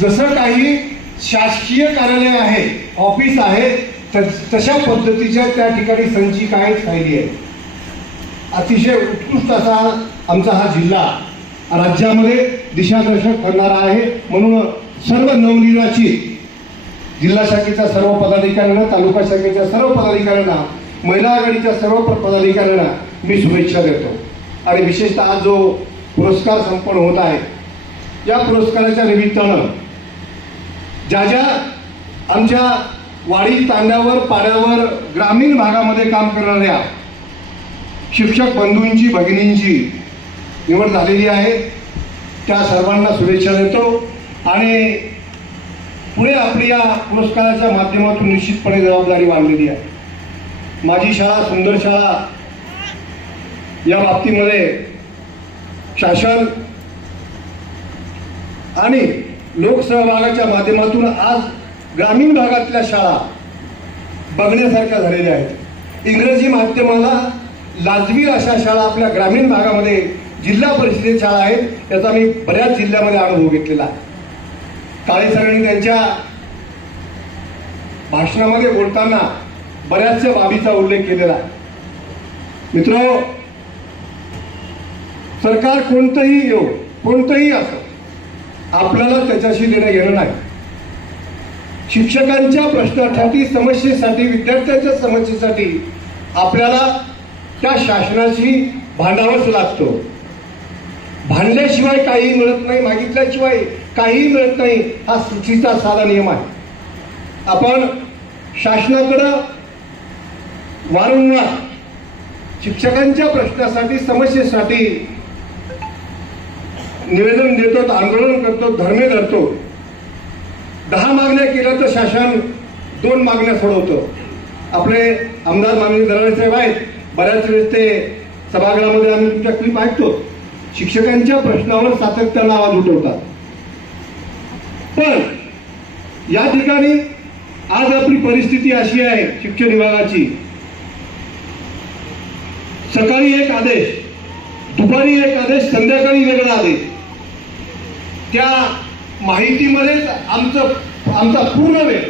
जसं काही शासकीय कार्यालय आहे ऑफिस आहे त- तशा पद्धतीच्या त्या ठिकाणी संचिका आहेत फायली आहे अतिशय उत्कृष्ट असा आमचा हा जिल्हा राज्यामध्ये दिशादर्शक ठरणारा आहे. म्हणून सर्व नवनिर्वाचित जिल्हा शाखेच्या सर्व पदाधिकाऱ्यांना तालुका शाखेच्या सर्व पदाधिकाऱ्यांना महिला आघाडीच्या सर्व पदाधिकाऱ्यांना मी शुभेच्छा देतो. आणि विशेषतः आज जो पुरस्कार संपन्न होत आहे या पुरस्काराच्या निमित्तानं ज्या ज्या आमच्या वाडी तांड्यावर पाड्यावर ग्रामीण भागामध्ये काम करणाऱ्या शिक्षक बंधूंची भगिनींची निवड झालेली आहे. त्या सर्वांना शुभेच्छा देतो. आणि पुढे आपली या पुरस्काराच्या माध्यमातून निश्चितपणे जबाबदारी मांडलेली आहे. माझी शाळा सुंदर शाळा या बाबतीमध्ये शासन आणि लोकसहभागाच्या माध्यमातून आज ग्रामीण भागातल्या शाळा बघण्यासारख्या झालेल्या आहेत. इंग्रजी माध्यमाला लाजवीर अशा शाळा आपल्या ग्रामीण भागामध्ये जिल्हा परिषदेत शाळा आहेत याचा मी बऱ्याच जिल्ह्यामध्ये अनुभव घेतलेला आहे. काळे सरांनी त्यांच्या भाषणामध्ये बोलताना बऱ्याचशा बाबीचा उल्लेख केलेला मित्र सरकार कोणतंही येऊ कोणतंही असो आपल्याला त्याच्याशी देणं घेणं नाही. शिक्षकांच्या प्रश्नासाठी समस्येसाठी विद्यार्थ्यांच्या समस्येसाठी आपल्याला त्या शासनाशी भांडावंच लागतो. भांडल्याशिवाय काही मिळत नाही मागितल्याशिवाय काहीही मिळत नाही हा सुचीचा साधा नियम आहे. आपण शासनाकडं वारंवार शिक्षकांच्या प्रश्नासाठी समस्येसाठी निवेदन देतो आंदोलन करतो धरणे धरतो. दहा मागण्या केल्या तर शासन दोन मागण्या सोडवतं. आपले आमदार माननीय दराडे साहेब आहेत. बऱ्याच वेळेस ते सभागृहामध्ये आम्ही तुमच्या क्लिप ऐकतो. शिक्षकांच्या प्रश्नावर सातत्यानं आवाज उठवतात. पण या ठिकाणी आज आपली परिस्थिती अशी आहे शिक्षण विभागाची. सकाळी एक आदेश दुपारी एक आदेश संध्याकाळी वेगळा आदेश. त्या माहितीमध्येच आमचं आमचा पूर्ण वेळ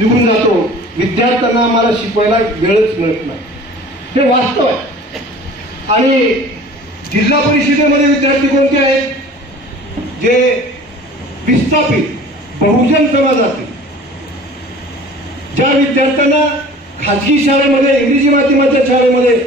निघून जातो. विद्यार्थ्यांना आम्हाला शिकवायला वेळच मिळत नाही. हे वास्तव आहे. आणि जिल्हा परिषदेमध्ये विद्यार्थी कोणते आहेत? जे विस्थापित बहुजन समाजातील. ज्या विद्यार्थ्यांना खाजगी शाळेमध्ये इंग्रजी माध्यमाच्या शाळेमध्ये